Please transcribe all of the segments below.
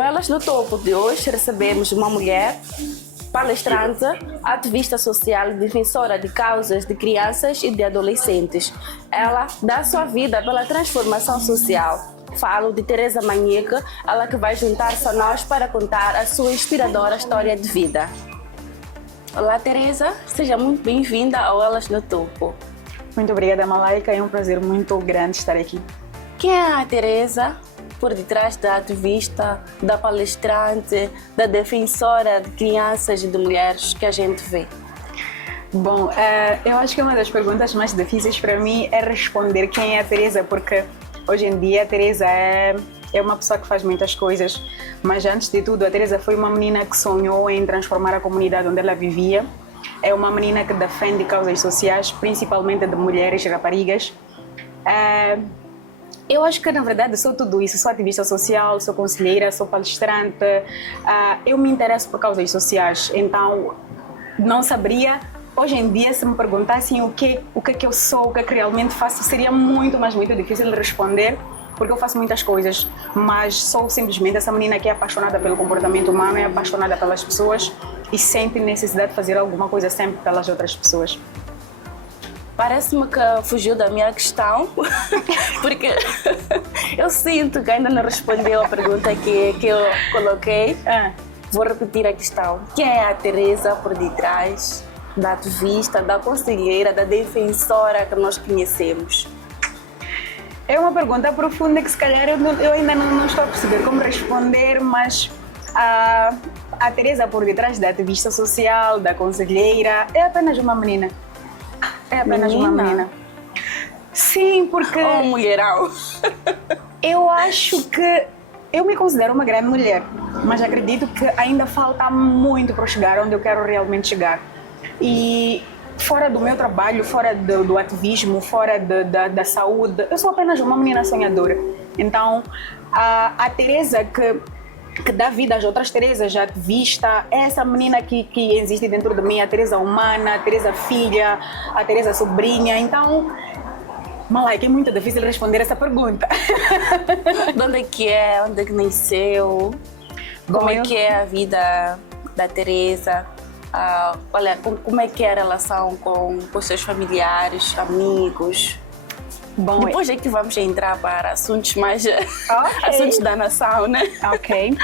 No Elas no Topo de hoje recebemos uma mulher palestrante, ativista social e defensora de causas de crianças e de adolescentes. Ela dá sua vida pela transformação social. Falo de Teresa Manique, ela que vai juntar-se a nós para contar a sua inspiradora história de vida. Olá Teresa, seja muito bem-vinda ao Elas no Topo. Muito obrigada, Malaika, é um prazer muito grande estar aqui. Quem é a Teresa? Por detrás da ativista, da palestrante, da defensora de crianças e de mulheres que a gente vê? Bom, eu acho que uma das perguntas mais difíceis para mim é responder quem é a Teresa, porque hoje em dia a Teresa é uma pessoa que faz muitas coisas, mas antes de tudo a Teresa foi uma menina que sonhou em transformar a comunidade onde ela vivia. É uma menina que defende causas sociais, principalmente de mulheres e raparigas. Eu acho que, na verdade, sou tudo isso. Sou ativista social, sou conselheira, sou palestrante. Eu me interesso por causas sociais, então não saberia. Hoje em dia, se me perguntassem o que eu sou, o que realmente faço, seria muito difícil de responder, porque eu faço muitas coisas, mas sou simplesmente essa menina que é apaixonada pelo comportamento humano, é apaixonada pelas pessoas e sente necessidade de fazer alguma coisa sempre pelas outras pessoas. Parece-me que fugiu da minha questão, porque eu sinto que ainda não respondeu a pergunta que eu coloquei. Vou repetir a questão. Quem é a Teresa por detrás da ativista, da conselheira, da defensora que nós conhecemos? É uma pergunta profunda que se calhar eu ainda não estou a perceber como responder, mas a Teresa por detrás da ativista social, da conselheira, é apenas uma menina. É apenas uma menina. Sim, porque... Oh, mulherão! Eu acho que... Eu me considero uma grande mulher, mas acredito que ainda falta muito para chegar onde eu quero realmente chegar. E fora do meu trabalho, fora do ativismo, fora da saúde, eu sou apenas uma menina sonhadora. Então, a Teresa que dá vida às outras Teresas, a ativista, é essa menina que existe dentro de mim, a Teresa humana, a Teresa filha, a Teresa sobrinha. Então, Malaika, é muito difícil responder essa pergunta. De onde é que é? Onde é que nasceu? Como é que é a vida da Teresa? Olha, como é que é a relação com os seus familiares, amigos? Bom, depois é que vamos entrar para assuntos mais... assuntos da nação, né? Ok.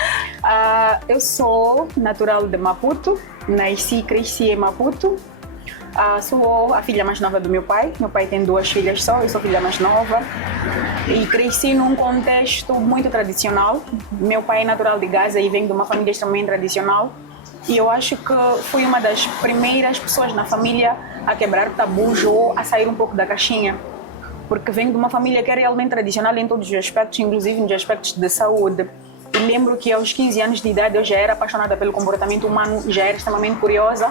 Eu sou natural de Maputo, nasci e cresci em Maputo. Sou a filha mais nova do meu pai. Meu pai tem 2 filhas só, eu sou a filha mais nova. E cresci num contexto muito tradicional. Meu pai é natural de Gaza e vem de uma família extremamente tradicional. E eu acho que fui uma das primeiras pessoas na família a quebrar tabus ou a sair um pouco da caixinha. Porque venho de uma família que é realmente tradicional em todos os aspectos, inclusive nos aspectos de saúde. E lembro que aos 15 anos de idade eu já era apaixonada pelo comportamento humano, já era extremamente curiosa.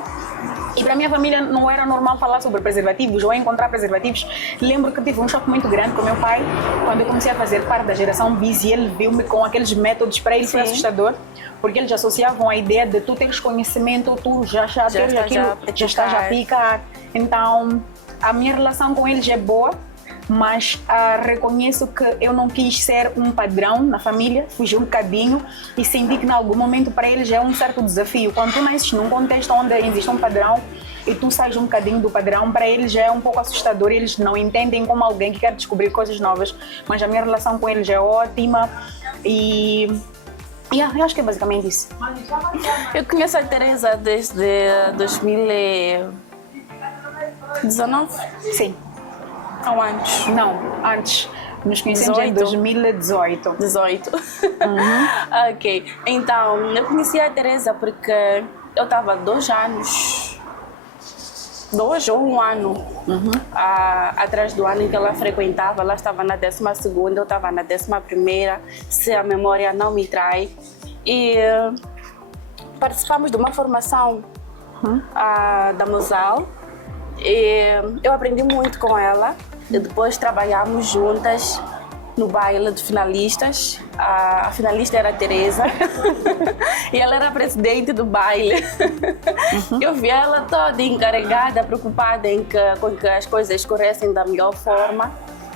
E para a minha família não era normal falar sobre preservativos ou encontrar preservativos. Lembro que tive um choque muito grande com meu pai quando eu comecei a fazer parte da geração bis e ele viu-me com aqueles métodos. Para ele foi assustador, porque eles associavam a ideia de tu teres conhecimento, tu já teres aquilo, já estás a picar. Então, a minha relação com eles é boa, mas reconheço que eu não quis ser um padrão na família, fugi um bocadinho e senti que em algum momento para eles é um certo desafio. Quando tu nasces num contexto onde existe um padrão e tu sais um bocadinho do padrão, para eles é um pouco assustador, eles não entendem como alguém que quer descobrir coisas novas, mas a minha relação com eles é ótima e eu acho que é basicamente isso. Eu conheço a Teresa desde 2019? Sim. Ou antes? Não, antes. Nos conhecemos em 2018. 18. Ok. Então, eu conheci a Teresa porque eu estava 2 anos, 2 ou 1 ano, atrás do ano em que ela frequentava. Ela estava na 12ª, eu estava na 11ª, se a memória não me trai. E participamos de uma formação da Mosal. E eu aprendi muito com ela. E depois trabalhamos juntas no baile de finalistas. A finalista era a Teresa e ela era a presidente do baile. Eu vi ela toda encarregada, preocupada com que as coisas corressem da melhor forma.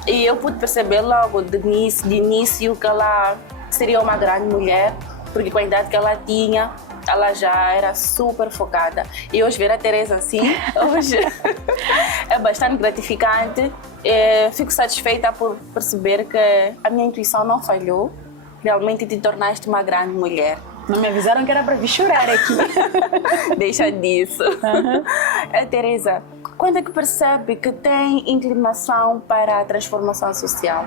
E eu pude perceber logo de início que ela seria uma grande mulher porque com a idade que ela tinha, ela já era super focada. E hoje ver a Teresa assim, hoje é bastante gratificante. Fico satisfeita por perceber que a minha intuição não falhou. Realmente te tornaste uma grande mulher. Não me avisaram que era para vir chorar aqui. Deixa disso. Teresa, quando é que percebe que tem inclinação para a transformação social?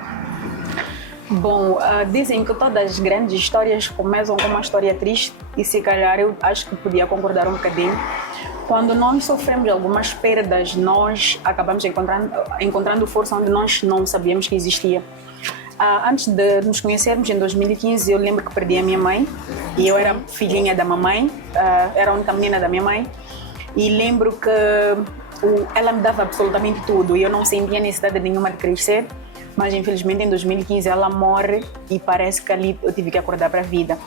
Bom, dizem que todas as grandes histórias começam com uma história triste e se calhar eu acho que podia concordar um bocadinho. Quando nós sofremos algumas perdas, nós acabamos encontrando força onde nós não sabíamos que existia. Antes de nos conhecermos, em 2015, eu lembro que perdi a minha mãe e eu era filhinha da mamãe, era a única menina da minha mãe, e lembro que ela me dava absolutamente tudo e eu não sentia necessidade nenhuma de crescer, mas infelizmente em 2015 ela morre e parece que ali eu tive que acordar para a vida.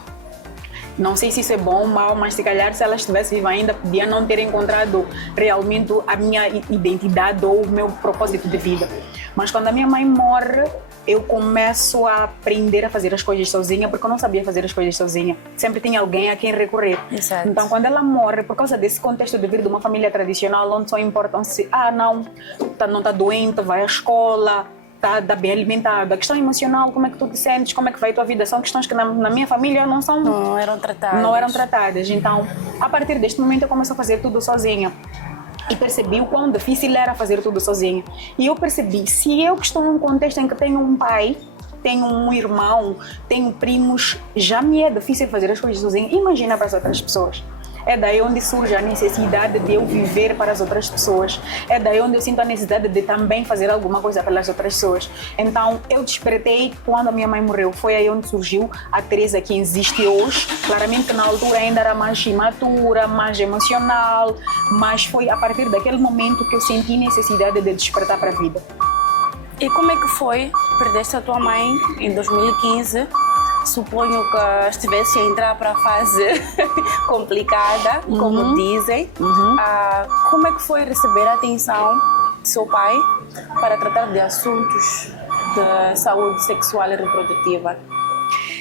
Não sei se isso é bom ou mal, mas se calhar se ela estivesse viva ainda, podia não ter encontrado realmente a minha identidade ou o meu propósito de vida. Mas quando a minha mãe morre, eu começo a aprender a fazer as coisas sozinha, porque eu não sabia fazer as coisas sozinha. Sempre tinha alguém a quem recorrer. Exato. Então, quando ela morre, por causa desse contexto de vir de uma família tradicional, onde só importam se, não está doente, vai à escola, está bem alimentada. A questão emocional, como é que tu te sentes, como é que vai a tua vida, são questões que na minha família não eram tratadas. Não eram tratadas. Então, a partir deste momento, eu começo a fazer tudo sozinha. E percebi o quão difícil era fazer tudo sozinha. E eu percebi, se eu que estou num contexto em que tenho um pai, tenho um irmão, tenho primos, já me é difícil fazer as coisas sozinha. Imagina para as outras pessoas. É daí onde surge a necessidade de eu viver para as outras pessoas. É daí onde eu sinto a necessidade de também fazer alguma coisa pelas outras pessoas. Então, eu despertei quando a minha mãe morreu. Foi aí onde surgiu a Teresa que existe hoje. Claramente que na altura ainda era mais imatura, mais emocional, mas foi a partir daquele momento que eu senti necessidade de despertar para a vida. E como é que foi? Perdeste a tua mãe em 2015. Suponho que estivesse a entrar para a fase complicada, como dizem. Como é que foi receber a atenção do seu pai para tratar de assuntos de saúde sexual e reprodutiva?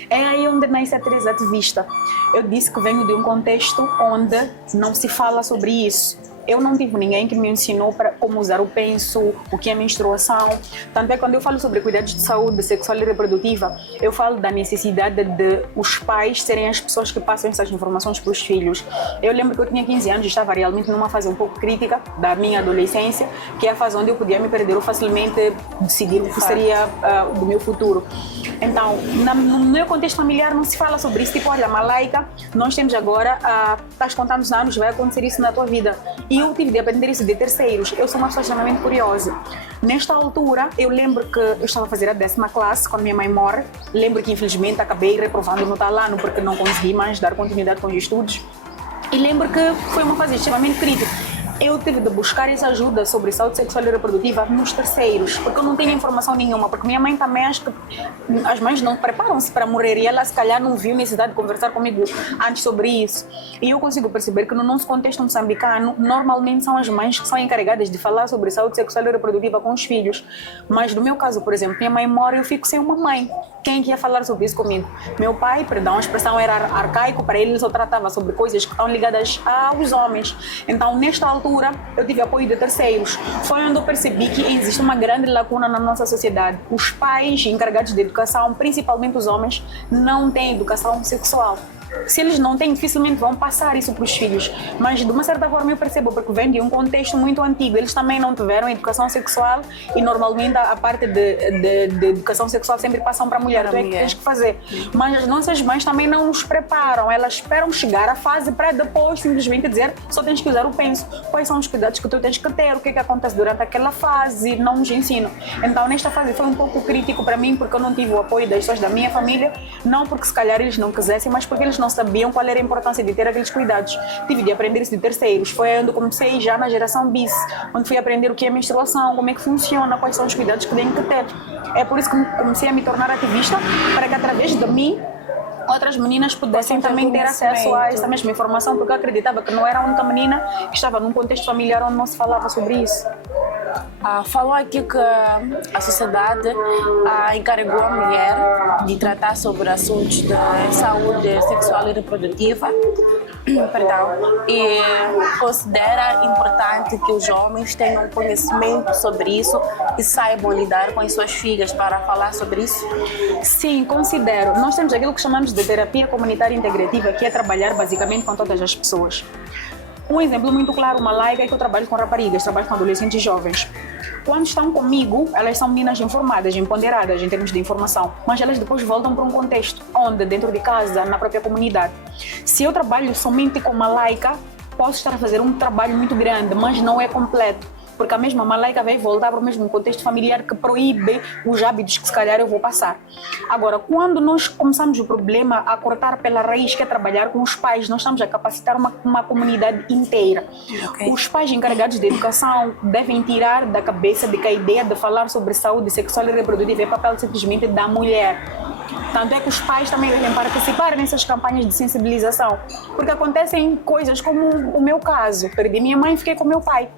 É aí onde nasce a Teresa ativista. Eu disse que venho de um contexto onde não se fala sobre isso. Eu não tive ninguém que me ensinou para como usar o penso, o que é menstruação. Tanto é que quando eu falo sobre cuidados de saúde sexual e reprodutiva, eu falo da necessidade de os pais serem as pessoas que passam essas informações para os filhos. Eu lembro que eu tinha 15 anos e estava realmente numa fase um pouco crítica da minha adolescência, que é a fase onde eu podia me perder ou facilmente decidir o que seria do meu futuro. Então, no meu contexto familiar não se fala sobre isso. Tipo, olha, Malaika, nós temos agora, estás com tantos anos, vai acontecer isso na tua vida. E eu tive de aprender isso de terceiros. Eu sou uma pessoa extremamente curiosa. Nesta altura, eu lembro que eu estava a fazer a 10ª classe, quando minha mãe morre. Lembro que, infelizmente, acabei reprovando no talano, porque não consegui mais dar continuidade com os estudos. E lembro que foi uma fase extremamente crítica. Eu tive de buscar essa ajuda sobre saúde sexual e reprodutiva nos terceiros, porque eu não tinha informação nenhuma, porque minha mãe também, acho que as mães não preparam-se para morrer e ela se calhar não viu necessidade de conversar comigo antes sobre isso. E eu consigo perceber que no nosso contexto moçambicano, normalmente são as mães que são encarregadas de falar sobre saúde sexual e reprodutiva com os filhos. Mas no meu caso, por exemplo, minha mãe morre e eu fico sem uma mãe. Quem que ia falar sobre isso comigo? Meu pai, perdão, a expressão era arcaico, para ele só tratava sobre coisas que estão ligadas aos homens. Então, nesta altura, eu tive apoio de terceiros. Foi onde eu percebi que existe uma grande lacuna na nossa sociedade. Os pais encarregados de educação, principalmente os homens, não têm educação sexual. Se eles não têm, dificilmente vão passar isso para os filhos. Mas de uma certa forma eu percebo, porque vem de um contexto muito antigo. Eles também não tiveram educação sexual e normalmente a parte de educação sexual sempre passam para a mulher. Tu é que tens que fazer. Mas as nossas mães também não nos preparam. Elas esperam chegar à fase para depois simplesmente dizer só tens que usar o penso. Quais são os cuidados que tu tens que ter? O que é que acontece durante aquela fase? Não nos ensinam. Então nesta fase foi um pouco crítico para mim, porque eu não tive o apoio das pessoas da minha família. Não porque se calhar eles não quisessem, mas porque eles não sabiam qual era a importância de ter aqueles cuidados. Tive de aprender isso de terceiros. Foi onde comecei já na geração bis, onde fui aprender o que é menstruação, como é que funciona, quais são os cuidados que tenho que ter. É por isso que comecei a me tornar ativista, para que através de mim outras meninas pudessem também ter acesso a essa mesma informação, porque eu acreditava que não era a única menina que estava num contexto familiar onde não se falava sobre isso. Falou aqui que a sociedade encarregou a mulher de tratar sobre assuntos de saúde sexual e reprodutiva, perdão, e considera importante que os homens tenham conhecimento sobre isso e saibam lidar com as suas filhas para falar sobre isso? Sim, considero. Nós temos aquilo que chamamos de terapia comunitária integrativa, que é trabalhar basicamente com todas as pessoas. Um exemplo muito claro, uma laica, é que eu trabalho com raparigas, trabalho com adolescentes jovens. Quando estão comigo, elas são meninas informadas, empoderadas em termos de informação, mas elas depois voltam para um contexto onde, dentro de casa, na própria comunidade. Se eu trabalho somente com uma laica, posso estar a fazer um trabalho muito grande, mas não é completo. Porque a mesma malaica vai voltar para o mesmo contexto familiar que proíbe os hábitos que se calhar eu vou passar. Agora, quando nós começamos o problema a cortar pela raiz, que é trabalhar com os pais, nós estamos a capacitar uma comunidade inteira. Okay. Os pais encarregados de educação devem tirar da cabeça de que a ideia de falar sobre saúde sexual e reprodutiva é papel simplesmente da mulher. Tanto é que os pais também devem participar nessas campanhas de sensibilização, porque acontecem coisas como o meu caso. Perdi minha mãe e fiquei com meu pai.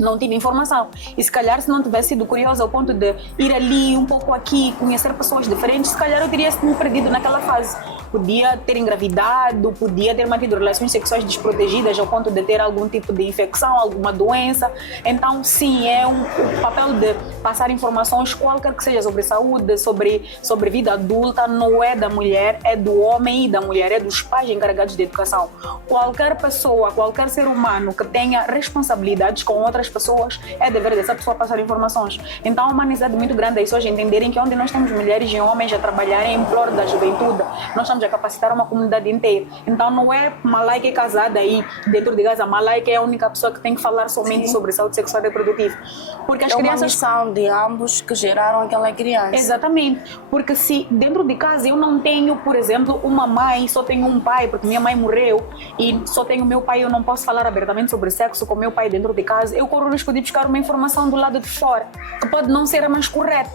Não tive informação. E se calhar, se não tivesse sido curiosa ao ponto de ir ali, um pouco aqui, conhecer pessoas diferentes, se calhar eu teria me perdido naquela fase. Podia ter engravidado, podia ter mantido relações sexuais desprotegidas ao ponto de ter algum tipo de infecção, alguma doença. Então, sim, é o papel de passar informações, qualquer que seja, sobre saúde, sobre vida adulta, não é da mulher, é do homem e da mulher, é dos pais encarregados de educação. Qualquer pessoa, qualquer ser humano que tenha responsabilidades com outras pessoas, é dever dessa pessoa passar informações. Então, há uma necessidade muito grande das pessoas entenderem que onde nós temos mulheres e homens a trabalharem em prol da juventude, nós estamos a capacitar uma comunidade inteira. Então, não é malaica casada aí dentro de casa, malaica é a única pessoa que tem que falar somente sobre saúde sexual e reprodutiva. Porque as crianças... uma missão de ambos que geraram aquela criança. Exatamente. Porque se dentro de casa eu não tenho, por exemplo, uma mãe, só tenho um pai, porque minha mãe morreu, e só tenho meu pai, eu não posso falar abertamente sobre sexo com meu pai dentro de casa, eu corro o risco de buscar uma informação do lado de fora, que pode não ser a mais correta.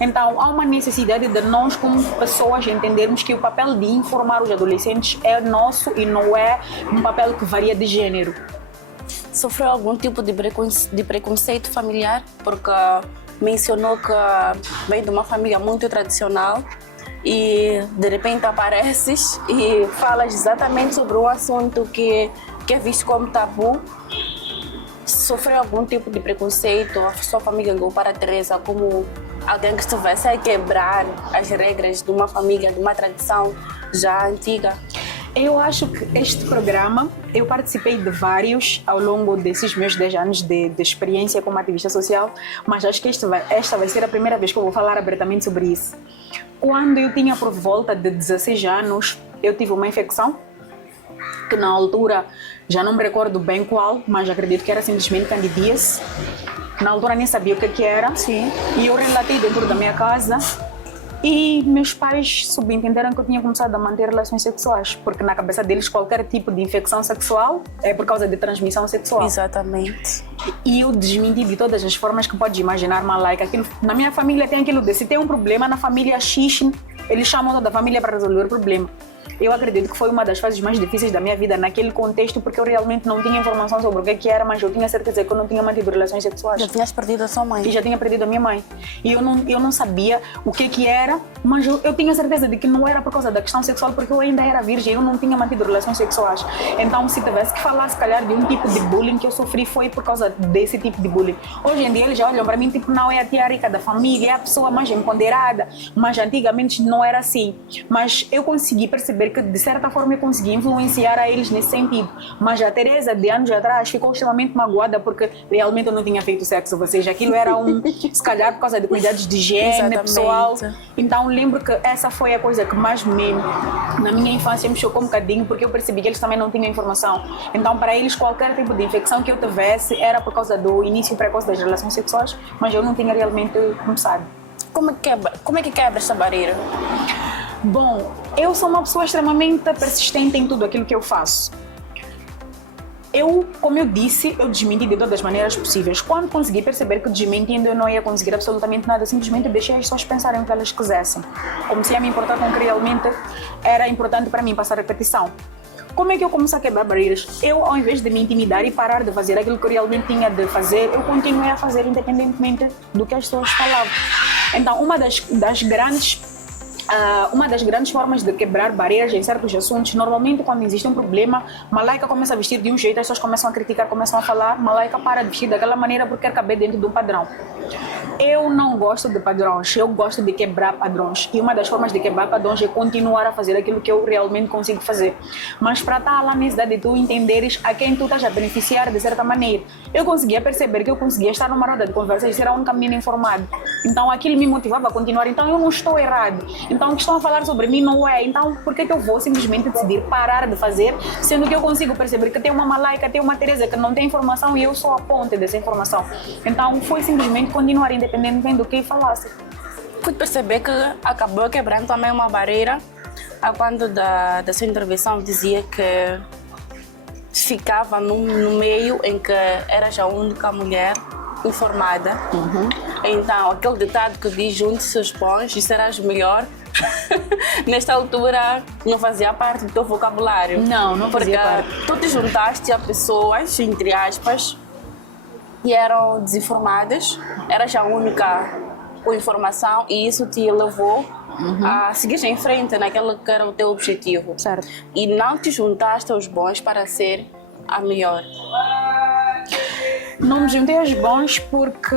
Então, há uma necessidade de nós, como pessoas, entendermos que o papel de informar os adolescentes é nosso e não é um papel que varia de gênero. Sofreu algum tipo de preconceito familiar? Porque mencionou que vem de uma família muito tradicional e de repente apareces e falas exatamente sobre um assunto que é visto como tabu. Sofreu algum tipo de preconceito? A sua família olhou para a Teresa como alguém que estivesse a quebrar as regras de uma família, de uma tradição já antiga? Eu acho que este programa, eu participei de vários ao longo desses meus 10 anos de experiência como ativista social, mas acho que esta vai ser a primeira vez que eu vou falar abertamente sobre isso. Quando eu tinha por volta de 16 anos, eu tive uma infecção, que na altura já não me recordo bem qual, mas acredito que era simplesmente candidíase. Na altura nem sabia o que era. Sim. E eu relatei dentro da minha casa e meus pais subentenderam que eu tinha começado a manter relações sexuais, porque na cabeça deles qualquer tipo de infecção sexual é por causa de transmissão sexual. Exatamente. E eu desmenti de todas as formas que podes imaginar, malaica. Na minha família tem aquilo de se tem um problema na família X, eles chamam toda a família para resolver o problema. Eu acredito que foi uma das fases mais difíceis da minha vida naquele contexto, porque eu realmente não tinha informação sobre o que era, mas eu tinha certeza que eu não tinha mantido relações sexuais. Já tinhas perdido a sua mãe. E já tinha perdido a minha mãe. E eu não sabia o que era, mas eu tinha certeza de que não era por causa da questão sexual, porque eu ainda era virgem, eu não tinha mantido relações sexuais. Então, se tivesse que falar, se calhar, de um tipo de bullying que eu sofri, foi por causa desse tipo de bullying. Hoje em dia, eles já olham para mim, tipo, não é a tia rica da família, é a pessoa mais empoderada, mas antigamente não era assim. Mas eu consegui perceber que, de certa forma, eu consegui influenciar a eles nesse sentido. Mas a Teresa, de anos atrás, ficou extremamente magoada porque realmente eu não tinha feito sexo, ou seja, aquilo era se calhar por causa de cuidados de higiene pessoal. Então lembro que essa foi a coisa que mais na minha infância me chocou um bocadinho, porque eu percebi que eles também não tinham informação. Então para eles qualquer tipo de infecção que eu tivesse era por causa do início precoce das relações sexuais, mas eu não tinha realmente começado. Como é que quebra essa barreira? Bom, eu sou uma pessoa extremamente persistente em tudo aquilo que eu faço. Como eu disse, eu desmenti de todas as maneiras possíveis. Quando consegui perceber que desmentindo eu não ia conseguir absolutamente nada, simplesmente deixei as pessoas pensarem o que elas quisessem. Comecei a me importar com o que realmente era importante para mim, passar repetição. como é que eu comecei a quebrar barreiras? Eu, ao invés de me intimidar e parar de fazer aquilo que eu realmente tinha de fazer, eu continuei a fazer independentemente do que as pessoas falavam. Então, uma das grandes formas de quebrar barreiras em certos assuntos, normalmente quando existe um problema, Malaika começa a vestir de um jeito, as pessoas começam a criticar, começam a falar, Malaika para de vestir daquela maneira porque quer caber dentro de um padrão. Eu não gosto de padrões, eu gosto de quebrar padrões. E uma das formas de quebrar padrões é continuar a fazer aquilo que eu realmente consigo fazer. Mas para estar lá na necessidade de tu entenderes a quem tu estás a beneficiar de certa maneira. Eu conseguia perceber que eu conseguia estar numa roda de conversa e ser a única menina informada. Então aquilo me motivava a continuar. Então eu não estou errado. Então o que estão a falar sobre mim não é. Então por que eu vou simplesmente decidir parar de fazer, sendo que eu consigo perceber que tem uma Malaika, tem uma Teresa que não tem informação e eu sou a ponte dessa informação. Então foi simplesmente continuar independente do que falasse. Pude perceber que acabou quebrando também uma barreira a quando da sua intervenção dizia que ficava no meio em que eras a única mulher informada. Então, aquele ditado que diz junte-se os bons e serás melhor, nesta altura não fazia parte do teu vocabulário. Não fazia parte. Porque tu te juntaste a pessoas, entre aspas, que eram desinformadas, eras a única com informação e isso te levou a seguir em frente naquele que era o teu objetivo. Certo. E não te juntaste aos bons para ser a melhor. Não me juntei aos bons porque,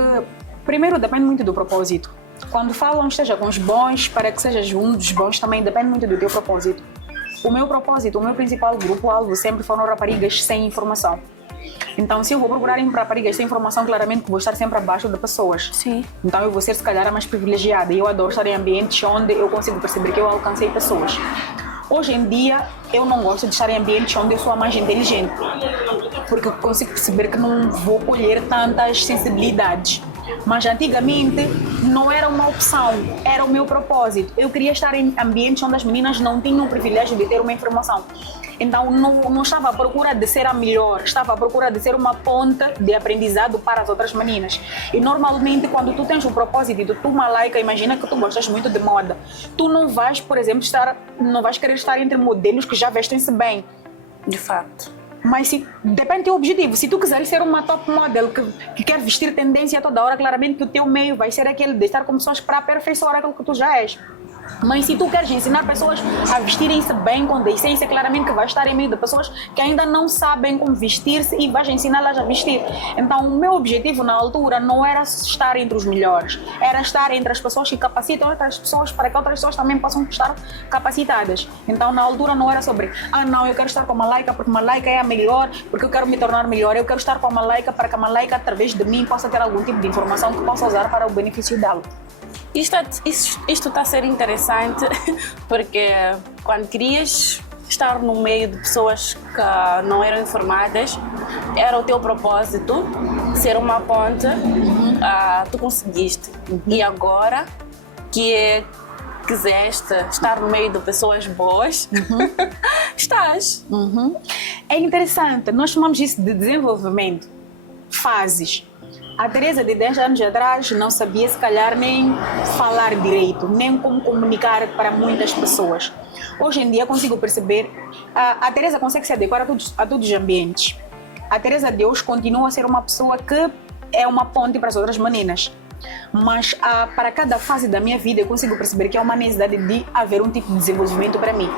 primeiro, depende muito do propósito. Quando falam esteja com os bons, para que sejas um dos bons, também depende muito do teu propósito. O meu propósito, o meu principal grupo-alvo sempre foram raparigas sem informação. Então, se eu vou procurar em raparigas sem informação, claramente que vou estar sempre abaixo de pessoas. Sim. Então, eu vou ser, se calhar, a mais privilegiada. E eu adoro estar em ambientes onde eu consigo perceber que eu alcancei pessoas. Hoje em dia, eu não gosto de estar em ambientes onde eu sou a mais inteligente. Porque eu consigo perceber que não vou colher tantas sensibilidades. Mas antigamente não era uma opção, era o meu propósito. Eu queria estar em ambientes onde as meninas não tinham o privilégio de ter uma informação. Então não estava à procura de ser a melhor, estava à procura de ser uma ponte de aprendizado para as outras meninas. E normalmente quando tu tens um propósito e tu, Malaika, imagina que tu gostas muito de moda, tu não vais, por exemplo, não vais querer estar entre modelos que já vestem-se bem. De fato. Mas depende do teu objetivo. Se tu quiseres ser uma top model que quer vestir tendência toda hora, claramente que o teu meio vai ser aquele de estar com pessoas para aperfeiçoar aquilo que tu já és. Mas se tu queres ensinar pessoas a vestirem-se bem, com decência, claramente que vais estar em meio de pessoas que ainda não sabem como vestir-se e vais ensiná-las a vestir. Então, o meu objetivo na altura não era estar entre os melhores, era estar entre as pessoas que capacitam outras pessoas para que outras pessoas também possam estar capacitadas. Então, na altura não era sobre, não, eu quero estar com a Malaika porque a Malaika é a melhor, porque eu quero me tornar melhor, eu quero estar com a Malaika para que a Malaika, através de mim, possa ter algum tipo de informação que possa usar para o benefício dela. Isto está a ser interessante porque quando querias estar no meio de pessoas que não eram informadas, era o teu propósito ser uma ponte, tu conseguiste. E agora que quiseste estar no meio de pessoas boas, estás. É interessante, nós chamamos isso de desenvolvimento, fases. A Teresa de 10 anos atrás não sabia se calhar nem falar direito, nem como comunicar para muitas pessoas. Hoje em dia consigo perceber, a Teresa consegue se adequar a todos os ambientes. A Teresa de hoje continua a ser uma pessoa que é uma ponte para as outras meninas. Mas para cada fase da minha vida eu consigo perceber que é uma necessidade de haver um tipo de desenvolvimento para mim.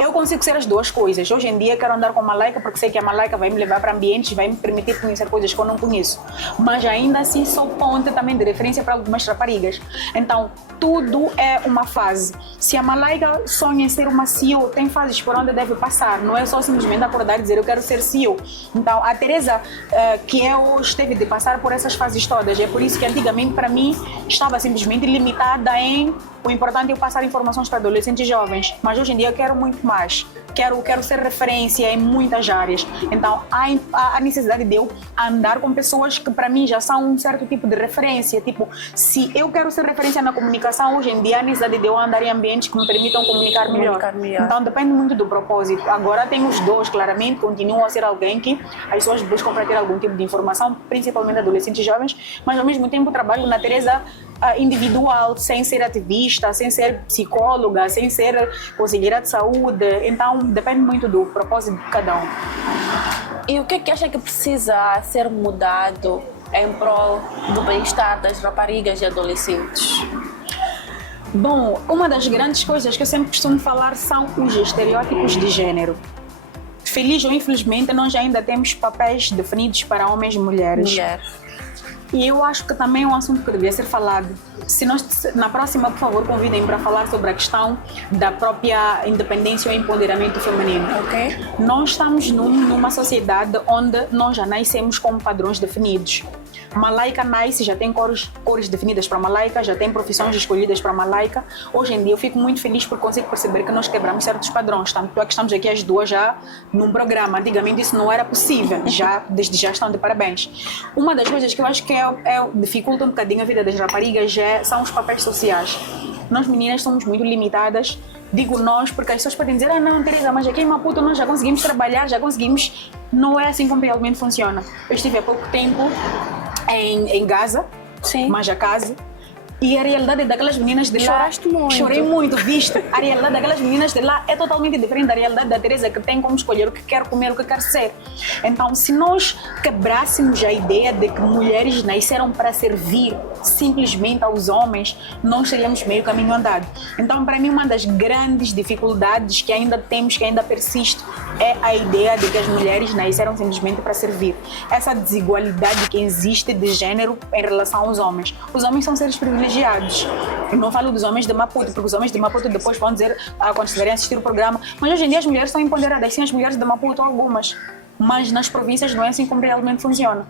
Eu consigo ser as duas coisas. Hoje em dia quero andar com a Malaika porque sei que a Malaika vai me levar para ambientes, vai me permitir conhecer coisas que eu não conheço. Mas ainda assim sou ponte também de referência para algumas raparigas. Então tudo é uma fase. Se a Malaika sonha em ser uma CEO, tem fases por onde deve passar. Não é só simplesmente acordar e dizer eu quero ser CEO. Então a Teresa que é hoje teve de passar por essas fases todas. É por isso que antigamente para mim estava simplesmente limitada em o importante é eu passar informações para adolescentes e jovens, mas hoje em dia eu quero muito mais, quero ser referência em muitas áreas. Então há necessidade de eu andar com pessoas que para mim já são um certo tipo de referência. Tipo, se eu quero ser referência na comunicação, hoje em dia há necessidade de eu andar em ambientes que me permitam comunicar melhor. Então depende muito do propósito. Agora tem os dois, claramente, continuam a ser alguém que as pessoas buscam para ter algum tipo de informação, principalmente adolescentes e jovens, mas ao mesmo tempo trabalho na Teresa individual, sem ser ativista, sem ser psicóloga, sem ser conselheira de saúde. Então depende muito do propósito de cada um. E o que é que acha que precisa ser mudado em prol do bem-estar das raparigas e adolescentes? Bom, uma das grandes coisas que eu sempre costumo falar são os estereótipos de género. Feliz ou infelizmente, nós ainda temos papéis definidos para homens e mulheres. E eu acho que também é um assunto que devia ser falado. Na próxima, por favor, convidem para falar sobre a questão da própria independência ou empoderamento feminino. Ok. Nós estamos numa sociedade onde nós já nascemos com padrões definidos. Malaika nasce, já tem cores definidas para Malaika, já tem profissões escolhidas para Malaika. Hoje em dia eu fico muito feliz porque consigo perceber que nós quebramos certos padrões. Tanto é que estamos aqui as duas já num programa. Antigamente isso não era possível, desde já estão de parabéns. Uma das coisas que eu acho que dificulta um bocadinho a vida das raparigas são os papéis sociais. Nós meninas somos muito limitadas, digo nós, porque as pessoas podem dizer não, Teresa, mas aqui em Maputo nós já conseguimos trabalhar, já conseguimos. Não é assim como realmente funciona. Eu estive há pouco tempo em Gaza, Sim. Manja Casa, e a realidade daquelas meninas de lá... Choraste muito. Chorei muito, viste? A realidade daquelas meninas de lá é totalmente diferente da realidade da Teresa, que tem como escolher o que quer comer, o que quer ser. Então, se nós quebrássemos a ideia de que mulheres nasceram para servir simplesmente aos homens, nós teríamos meio caminho andado. Então, para mim, uma das grandes dificuldades que ainda temos, que ainda persiste, é a ideia de que as mulheres nasceram simplesmente para servir. Essa desigualdade que existe de género em relação aos homens. Os homens são seres privilegiados. Eu não falo dos homens de Maputo, porque os homens de Maputo depois vão dizer, quando estiverem a assistir o programa, mas hoje em dia as mulheres são empoderadas, sim, as mulheres de Maputo, algumas, mas nas províncias não é assim como realmente funciona.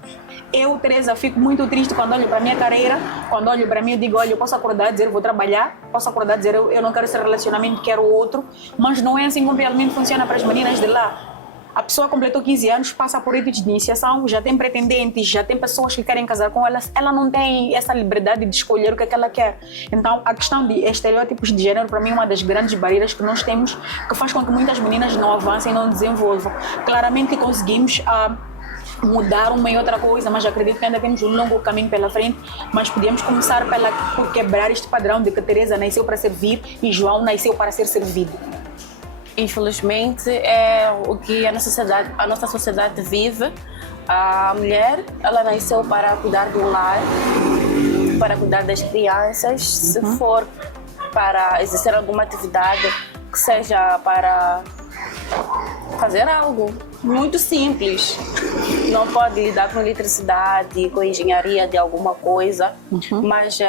Eu, Teresa, fico muito triste quando olho para a minha carreira, quando olho para mim eu digo, olha, eu posso acordar e dizer vou trabalhar, posso acordar e dizer eu não quero esse relacionamento, quero outro, mas não é assim como realmente funciona para as meninas de lá. A pessoa completou 15 anos, passa por ritos de iniciação, já tem pretendentes, já tem pessoas que querem casar com ela, ela não tem essa liberdade de escolher o que é que ela quer. Então, a questão de estereótipos de género, para mim, é uma das grandes barreiras que nós temos, que faz com que muitas meninas não avancem, não desenvolvam. Claramente conseguimos mudar uma e outra coisa, mas acredito que ainda temos um longo caminho pela frente, mas podíamos começar por quebrar este padrão de que Teresa nasceu para servir e João nasceu para ser servido. Infelizmente, é o que a nossa sociedade vive. A mulher, ela nasceu para cuidar do lar, para cuidar das crianças. Se for para exercer alguma atividade, que seja para fazer algo muito simples. Não pode lidar com eletricidade, com engenharia de alguma coisa, mas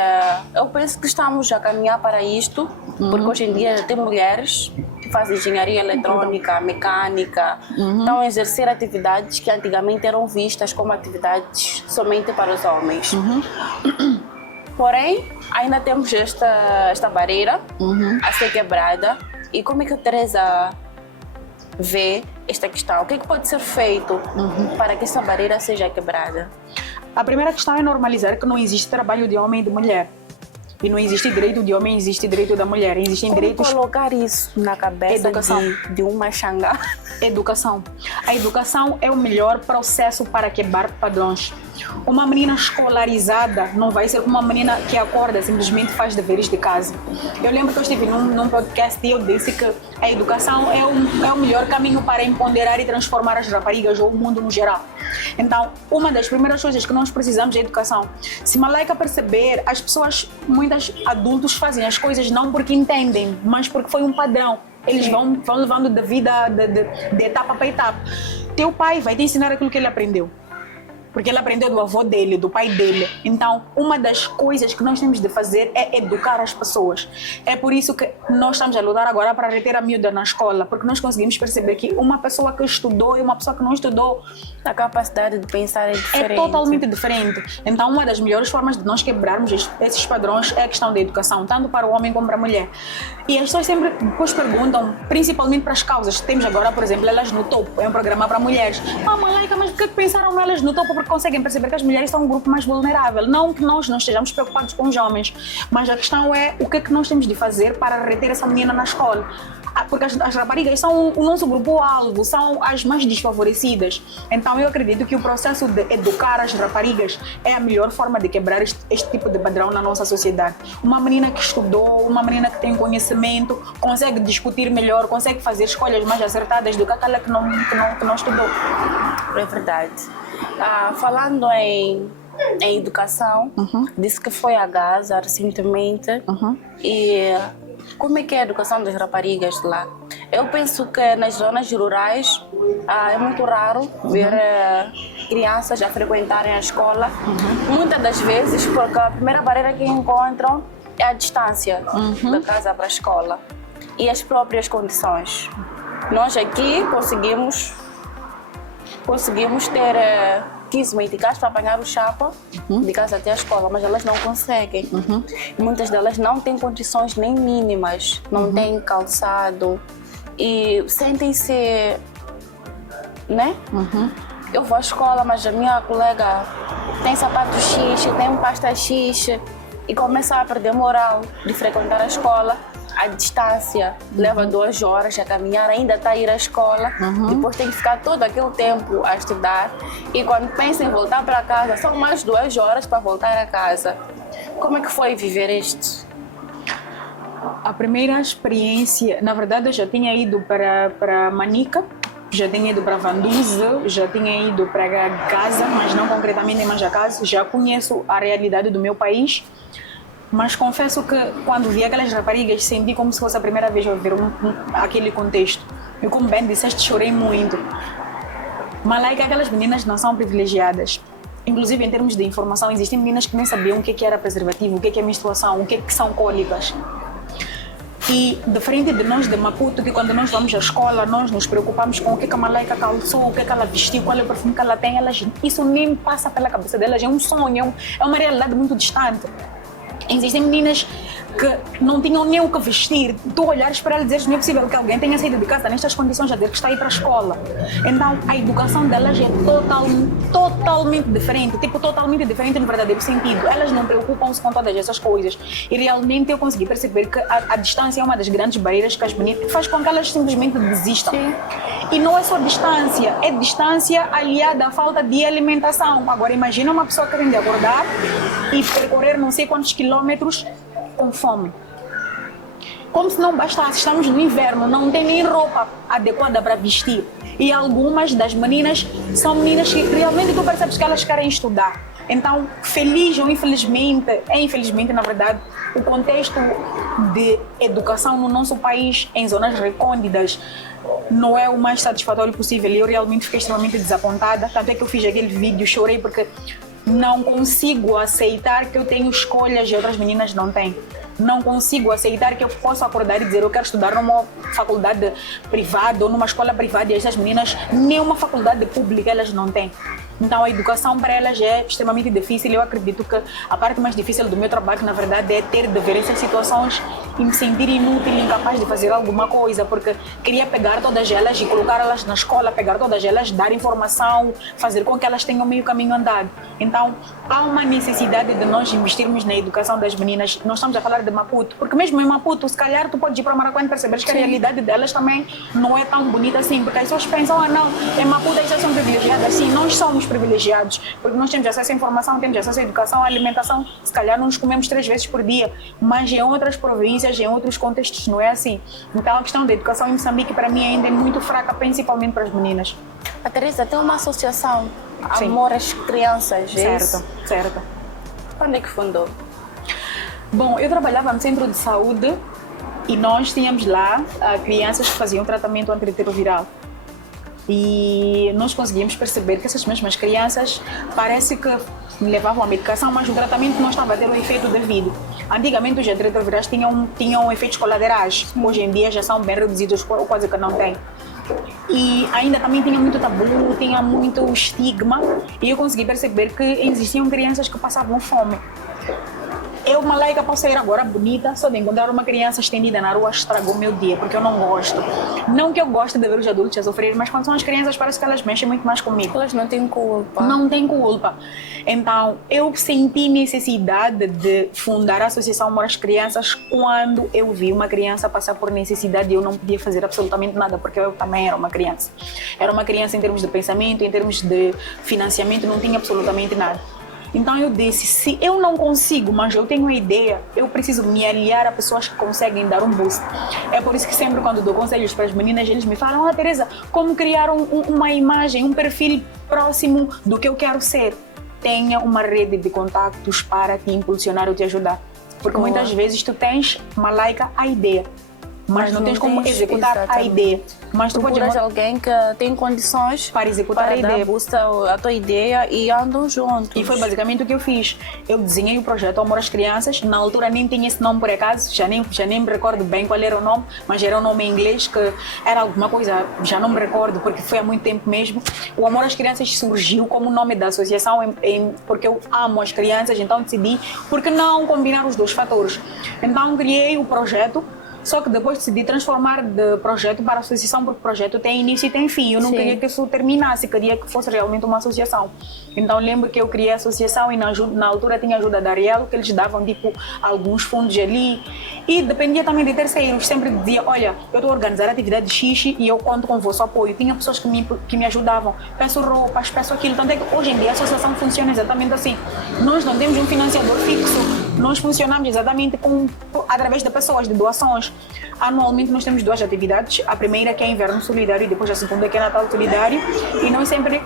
eu penso que estamos a caminhar para isto, porque hoje em dia já tem mulheres que fazem engenharia eletrônica, mecânica, estão a exercer atividades que antigamente eram vistas como atividades somente para os homens. Porém, ainda temos esta barreira a ser quebrada. E como é que a Teresa vê esta questão? O que é que pode ser feito para que essa barreira seja quebrada? A primeira questão é normalizar que não existe trabalho de homem e de mulher. E não existe direito de homem, existe direito da mulher. Existem direitos... colocar isso na cabeça de uma xangá? Educação. A educação é o melhor processo para quebrar padrões. Uma menina escolarizada não vai ser uma menina que acorda simplesmente faz deveres de casa. Eu lembro que eu estive num podcast e eu disse que a educação é o melhor caminho para empoderar e transformar as raparigas ou o mundo no geral. Então, uma das primeiras coisas que nós precisamos é educação. Se Malaika perceber, as pessoas, muitos adultos fazem as coisas não porque entendem, mas porque foi um padrão. Eles vão levando da vida de etapa para etapa. Teu pai vai te ensinar aquilo que ele aprendeu. Porque ele aprendeu do avô dele, do pai dele. Então, uma das coisas que nós temos de fazer é educar as pessoas. É por isso que nós estamos a lutar agora para reter a miúda na escola, porque nós conseguimos perceber que uma pessoa que estudou e uma pessoa que não estudou, a capacidade de pensar é diferente. É totalmente diferente. Então, uma das melhores formas de nós quebrarmos esses padrões é a questão da educação, tanto para o homem como para a mulher. E as pessoas sempre depois perguntam, principalmente para as causas. Temos agora, por exemplo, Elas no Topo, é um programa para mulheres. Malaika, mas por que pensaram nelas no topo? Porque conseguem perceber que as mulheres são um grupo mais vulnerável. Não que nós não estejamos preocupados com os homens, mas a questão é o que é que nós temos de fazer para reter essa menina na escola. porque as raparigas são o nosso grupo-alvo, são as mais desfavorecidas. Então eu acredito que o processo de educar as raparigas é a melhor forma de quebrar este tipo de padrão na nossa sociedade. Uma menina que estudou, uma menina que tem conhecimento, consegue discutir melhor, consegue fazer escolhas mais acertadas do que aquela que não estudou. É verdade. Falando em educação, disse que foi a Gaza recentemente. E como é que é a educação das raparigas lá? Eu penso que nas zonas rurais é muito raro ver crianças a frequentarem a escola. Muitas das vezes, porque a primeira barreira que encontram é a distância da casa para a escola e as próprias condições. Nós aqui conseguimos ter 15 meticais para apanhar o chapa de casa até a escola, mas elas não conseguem. Muitas delas não têm condições nem mínimas, não têm calçado e sentem-se, né? Eu vou à escola, mas a minha colega tem sapato X, tem pasta X e começa a perder moral de frequentar a escola. A distância leva 2 horas a caminhar, ainda está a ir à escola, depois tem que ficar todo aquele tempo a estudar e quando pensa em voltar para casa, são mais 2 horas para voltar a casa. Como é que foi viver isto? A primeira experiência, na verdade eu já tinha ido para Manica, já tinha ido para Vanduze, já tinha ido para Gaza, mas não concretamente em Manjacase, já conheço a realidade do meu país. Mas confesso que quando vi aquelas raparigas senti como se fosse a primeira vez a ver aquele contexto. E como bem disseste, chorei muito. Mas lá é que aquelas meninas não são privilegiadas. Inclusive em termos de informação, existem meninas que nem sabiam o que era preservativo, o que é menstruação, o que são cólicas. E diferente de nós de Maputo, que quando nós vamos à escola, nós nos preocupamos com o que a Malaika calçou, o que ela vestiu, qual é o perfume que ela tem, isso nem passa pela cabeça delas, é um sonho, é uma realidade muito distante. Existem meninas que não tinham nem o que vestir. Tu olhares para ela e dizeres, não é possível que alguém tenha saído de casa nestas condições a dizer que está a ir para a escola. Então, a educação delas é totalmente diferente. Totalmente diferente no verdadeiro sentido. Elas não preocupam-se com todas essas coisas. E realmente eu consegui perceber que a distância é uma das grandes barreiras que as meninas faz com que elas simplesmente desistam. E não é só distância, é distância aliada à falta de alimentação. Agora, imagina uma pessoa querendo acordar e percorrer não sei quantos quilômetros com fome. Como se não bastasse, estamos no inverno, não tem nem roupa adequada para vestir. E algumas das meninas são meninas que realmente tu percebes que elas querem estudar. Então, feliz ou infelizmente, na verdade, o contexto de educação no nosso país, em zonas recônditas, não é o mais satisfatório possível. Eu realmente fiquei extremamente desapontada. Tanto é que eu fiz aquele vídeo, chorei porque não consigo aceitar que eu tenho escolhas e outras meninas não têm. Não consigo aceitar que eu possa acordar e dizer eu quero estudar numa faculdade privada ou numa escola privada e essas meninas, nenhuma faculdade pública elas não têm. Então a educação para elas é extremamente difícil. Eu acredito que a parte mais difícil do meu trabalho, na verdade, é ter de ver essas situações e me sentir inútil, incapaz de fazer alguma coisa, porque queria pegar todas elas e colocá-las na escola, pegar todas elas, dar informação, fazer com que elas tenham meio caminho andado. Então há uma necessidade de nós investirmos na educação das meninas. Nós estamos a falar de Maputo, porque mesmo em Maputo, se calhar tu podes ir para Maracanã e perceberes que a realidade delas também não é tão bonita assim, porque as pessoas pensam, não, em Maputo as pessoas são privilegiadas. Sim, nós somos privilegiados, porque nós temos acesso à informação, temos acesso à educação, à alimentação, se calhar não nos comemos 3 vezes por dia, mas em outras províncias, em outros contextos não é assim. Então a questão da educação em Moçambique para mim ainda é muito fraca, principalmente para as meninas. A Teresa tem uma associação, Sim. Amor às Crianças, é isso? Certo. Quando é que fundou? Bom, eu trabalhava no centro de saúde e nós tínhamos lá crianças que faziam tratamento antirretroviral. E nós conseguimos perceber que essas mesmas crianças parece que levavam a medicação, mas o tratamento não estava a ter o efeito devido. Antigamente os antirretrovirais tinham efeitos colaterais, hoje em dia já são bem reduzidos, ou quase que não têm. E ainda também tinha muito tabu, tinha muito estigma, e eu consegui perceber que existiam crianças que passavam fome. Eu, Malaika, posso sair agora bonita, só de encontrar uma criança estendida na rua estragou meu dia, porque eu não gosto. Não que eu goste de ver os adultos a sofrer, mas quando são as crianças parece que elas mexem muito mais comigo. Elas não têm culpa. Não tem culpa. Então, eu senti necessidade de fundar a Associação Amor às Crianças quando eu vi uma criança passar por necessidade e eu não podia fazer absolutamente nada, porque eu também era uma criança. Era uma criança em termos de pensamento, em termos de financiamento, não tinha absolutamente nada. Então eu disse, se eu não consigo, mas eu tenho uma ideia, eu preciso me aliar a pessoas que conseguem dar um boost. É por isso que sempre quando dou conselhos para as meninas, eles me falam, Teresa, como criar uma imagem, um perfil próximo do que eu quero ser? Tenha uma rede de contactos para te impulsionar ou te ajudar. Porque muitas vezes tu tens, Malaika, a ideia, mas não tens como executar a ideia. Mas tu procuras alguém que tem condições para executar a ideia, a tua ideia e andam juntos. E foi basicamente o que eu fiz. Eu desenhei o projeto Amor às Crianças. Na altura nem tinha esse nome por acaso, já nem me recordo bem qual era o nome, mas era um nome em inglês que era alguma coisa, já não me recordo porque foi há muito tempo mesmo. O Amor às Crianças surgiu como nome da associação porque eu amo as crianças, então decidi por que não combinar os dois fatores. Então criei o projeto. Só que depois decidi transformar de projeto para associação, porque o projeto tem início e tem fim. Eu não queria que isso terminasse, queria que fosse realmente uma associação. Então lembro que eu criei a associação e na altura tinha ajuda da Ariel, que eles davam tipo alguns fundos ali. E dependia também de terceiros. Sempre dizia, olha, eu estou a organizar a atividade X e eu conto com o vosso apoio. Tinha pessoas que me ajudavam. Peço roupas, peço aquilo. Tanto é que hoje em dia a associação funciona exatamente assim. Nós não temos um financiador fixo. Nós funcionamos exatamente através de pessoas, de doações. Anualmente nós temos 2 atividades. A primeira que é Inverno Solidário e depois a segunda que é Natal Solidário. E nós sempre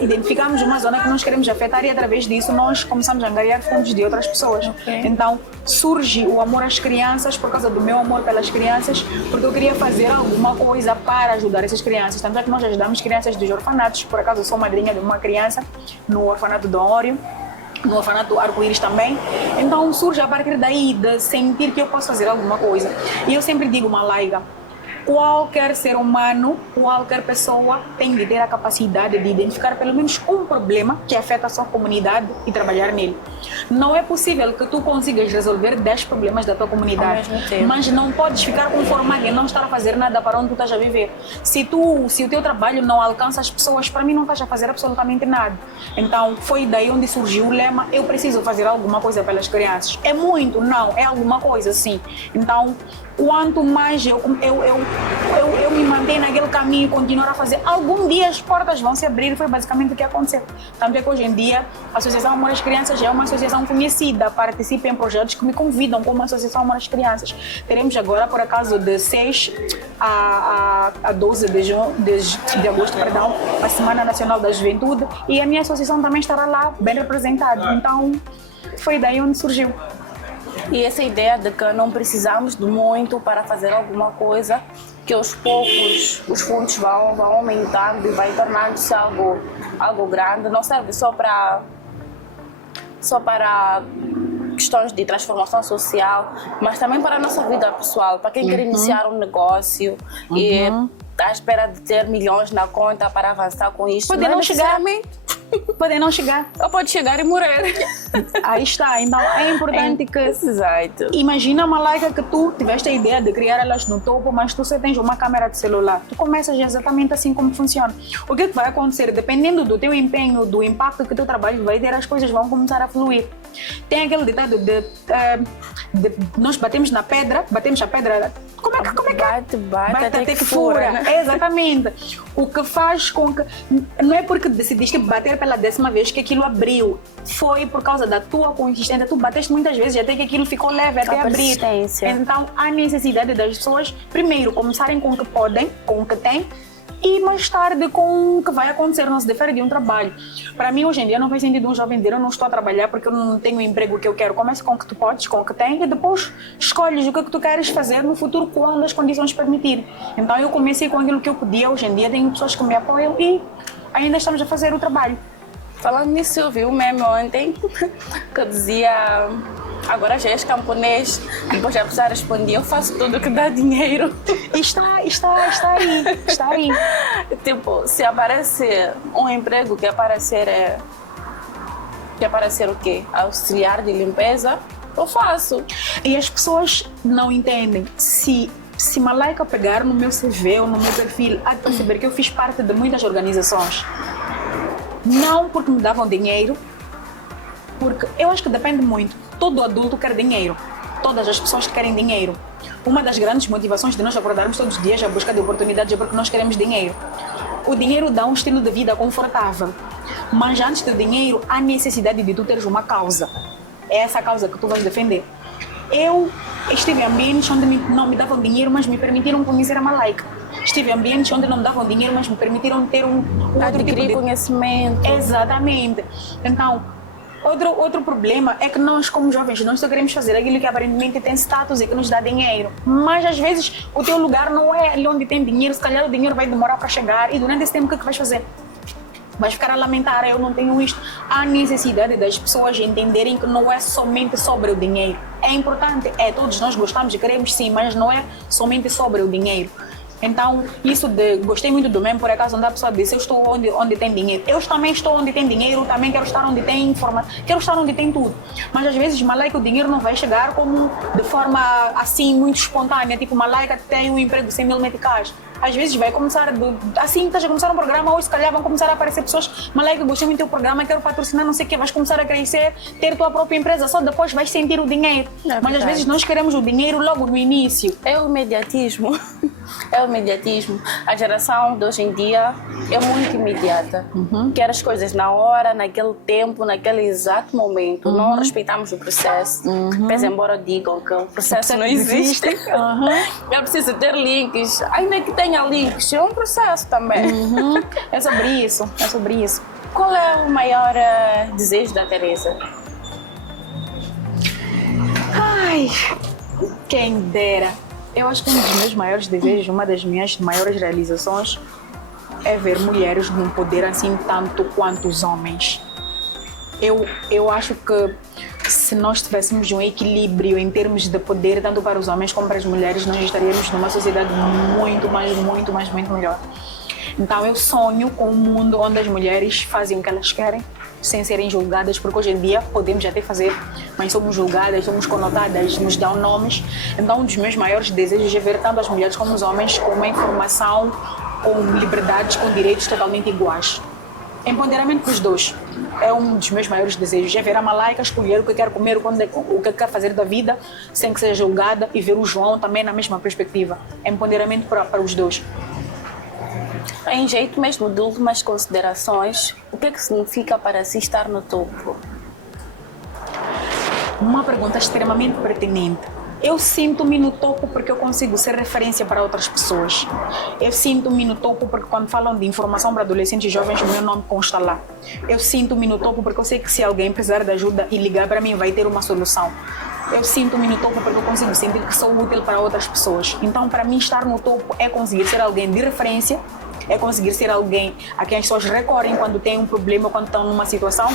identificamos uma zona que nós queremos afetar e através disso nós começamos a angariar fundos de outras pessoas. Então surge o Amor às Crianças por causa do meu amor pelas crianças, porque eu queria fazer alguma coisa para ajudar essas crianças. Tanto é que nós ajudamos crianças dos orfanatos. Por acaso eu sou madrinha de uma criança no orfanato do Honório, no orfanato Arco-Íris também. Então surge a partir daí de sentir que eu posso fazer alguma coisa. E eu sempre digo, Malaika, qualquer ser humano, qualquer pessoa tem de ter a capacidade de identificar pelo menos um problema que afeta a sua comunidade e trabalhar nele. Não é possível que tu consigas resolver 10 problemas da tua comunidade, mas não podes ficar conformado e não estar a fazer nada para onde tu estás a viver. Se o teu trabalho não alcança as pessoas, para mim não estás a fazer absolutamente nada. Então foi daí onde surgiu o lema, eu preciso fazer alguma coisa pelas crianças. É muito? Não, é alguma coisa sim. Então quanto mais eu me manter naquele caminho e continuar a fazer, algum dia as portas vão se abrir. Foi basicamente o que aconteceu. Tanto é que hoje em dia a Associação Amor às Crianças já é uma associação conhecida, participa em projetos que me convidam como Associação Amor às Crianças. Teremos agora, por acaso, de 6 a 12 de agosto, perdão, a Semana Nacional da Juventude, e a minha associação também estará lá bem representada. Então foi daí onde surgiu. E essa ideia de que não precisamos de muito para fazer alguma coisa, que aos poucos os fundos vão aumentando e vai tornando-se algo grande, não serve só para questões de transformação social, mas também para a nossa vida pessoal, para quem quer iniciar um negócio e está à espera de ter milhões na conta para avançar com isto. Pode não chegar. Pode não chegar. Ou pode chegar e morrer. Aí está. Então é importante que... Exato. Imagina, Malaika, que tu tiveste a ideia de criar elas no topo, mas tu só tens uma câmera de celular. Tu começas exatamente assim como funciona. O que vai acontecer? Dependendo do teu empenho, do impacto que o teu trabalho vai ter, as coisas vão começar a fluir. Tem aquele ditado de nós batemos a pedra... Como é que bate até que fura. Né? Exatamente. O que faz com que... Não é porque decidiste bater pela 10ª vez que aquilo abriu. Foi por causa da tua consistência. Tu bateste muitas vezes até que aquilo ficou leve até abrir. Então, há necessidade das pessoas, primeiro, começarem com o que podem, com o que têm, e mais tarde com o que vai acontecer, não se difere de um trabalho. Para mim, hoje em dia, não faz sentido um jovem dizer eu não estou a trabalhar porque eu não tenho o emprego que eu quero. Comece com o que tu podes, com o que tens, e depois escolhes o que tu queres fazer no futuro quando as condições permitirem. Então eu comecei com aquilo que eu podia. Hoje em dia tenho pessoas que me apoiam e ainda estamos a fazer o trabalho. Falando nisso, eu vi um meme ontem que dizia: agora já és camponês. Depois a pessoa respondia: eu faço tudo que dá dinheiro. Está aí. Tipo, se aparecer um emprego que aparecer o quê? Auxiliar de limpeza, eu faço. E as pessoas não entendem. Se Malaika pegar no meu CV ou no meu perfil, há de perceber que eu fiz parte de muitas organizações. Não porque me davam dinheiro, porque eu acho que depende muito. Todo adulto quer dinheiro. Todas as pessoas querem dinheiro. Uma das grandes motivações de nós acordarmos todos os dias à busca de oportunidades é porque nós queremos dinheiro. O dinheiro dá um estilo de vida confortável. Mas antes do dinheiro, há necessidade de tu teres uma causa. É essa causa que tu vais defender. Eu estive em ambientes onde não me davam dinheiro, mas me permitiram conhecer a Malaika. Estive em ambientes onde não me davam dinheiro, mas me permitiram ter um outro tipo de conhecimento. Exatamente. Então, outro problema é que nós, como jovens, nós só queremos fazer aquilo que aparentemente tem status e que nos dá dinheiro. Mas, às vezes, o teu lugar não é ali onde tem dinheiro. Se calhar o dinheiro vai demorar para chegar. E durante esse tempo, o que é que vais fazer? Vais ficar a lamentar, eu não tenho isto. Há necessidade das pessoas entenderem que não é somente sobre o dinheiro. É importante, todos nós gostamos e queremos sim, mas não é somente sobre o dinheiro. Então, isso gostei muito do meme, por acaso, onde a pessoa disse, eu estou onde tem dinheiro. Eu também estou onde tem dinheiro, também quero estar onde tem informação, quero estar onde tem tudo. Mas às vezes, Malaika, o dinheiro não vai chegar como de forma assim, muito espontânea. Tipo, Malaika tem um emprego de 100 mil meticais. Às vezes vai começar, assim, estás a começar um programa, ou se calhar vão começar a aparecer pessoas, Malaika, gostei muito do teu programa, quero patrocinar, não sei o quê, vais começar a crescer, ter tua própria empresa, só depois vais sentir o dinheiro. Mas às vezes nós queremos o dinheiro logo no início. É o imediatismo. É o imediatismo. A geração de hoje em dia é muito imediata. Quer as coisas na hora, naquele tempo, naquele exato momento. Não respeitamos o processo. Mas embora digam que o processo não existe, eu preciso ter links. Ainda que tenha links, é um processo também. É sobre isso, é sobre isso. Qual é o maior desejo da Teresa? Ai, quem dera. Eu acho que um dos meus maiores desejos, uma das minhas maiores realizações é ver mulheres num poder assim tanto quanto os homens. Eu acho que se nós tivéssemos um equilíbrio em termos de poder, tanto para os homens como para as mulheres, nós estaríamos numa sociedade muito melhor. Então eu sonho com um mundo onde as mulheres fazem o que elas querem, sem serem julgadas, porque hoje em dia podemos até fazer, mas somos julgadas, somos conotadas, nos dão nomes. Então um dos meus maiores desejos é ver tanto as mulheres como os homens com uma informação, com liberdades, com direitos totalmente iguais. Empoderamento dos dois é um dos meus maiores desejos, é ver a Malaika escolher o que quer comer, o que quer fazer da vida, sem que seja julgada, e ver o João também na mesma perspectiva. Empoderamento para os dois. Em jeito mesmo de últimas considerações, o que é que significa para si estar no topo? Uma pergunta extremamente pertinente. Eu sinto-me no topo porque eu consigo ser referência para outras pessoas. Eu sinto-me no topo porque quando falam de informação para adolescentes e jovens, o meu nome consta lá. Eu sinto-me no topo porque eu sei que se alguém precisar de ajuda e ligar para mim, vai ter uma solução. Eu sinto-me no topo porque eu consigo sentir que sou útil para outras pessoas. Então, para mim, estar no topo é conseguir ser alguém de referência, é conseguir ser alguém a quem as pessoas recorrem quando têm um problema, quando estão numa situação,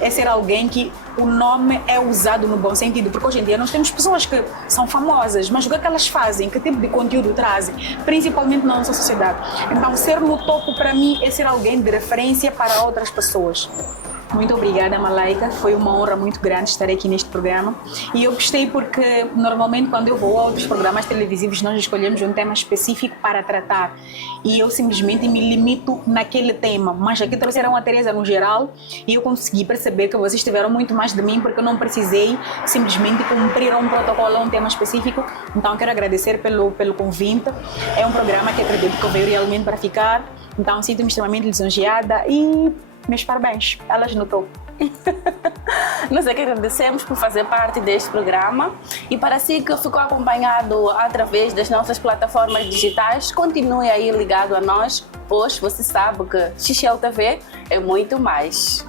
é ser alguém que o nome é usado no bom sentido, porque hoje em dia nós temos pessoas que são famosas, mas o que é que elas fazem, que tipo de conteúdo trazem, principalmente na nossa sociedade. Então, ser no topo para mim é ser alguém de referência para outras pessoas. Muito obrigada, Malaika. Foi uma honra muito grande estar aqui neste programa. E eu gostei porque, normalmente, quando eu vou a outros programas televisivos, nós escolhemos um tema específico para tratar. E eu simplesmente me limito naquele tema. Mas aqui trouxeram a Teresa no geral e eu consegui perceber que vocês tiveram muito mais de mim porque eu não precisei simplesmente cumprir um protocolo, um tema específico. Então, quero agradecer pelo convite. É um programa que acredito que veio realmente para ficar. Então, sinto-me extremamente lisonjeada e... meus parabéns, elas no topo. Nós é que agradecemos por fazer parte deste programa e para si que ficou acompanhado através das nossas plataformas digitais, continue aí ligado a nós, pois você sabe que XXL TV é muito mais.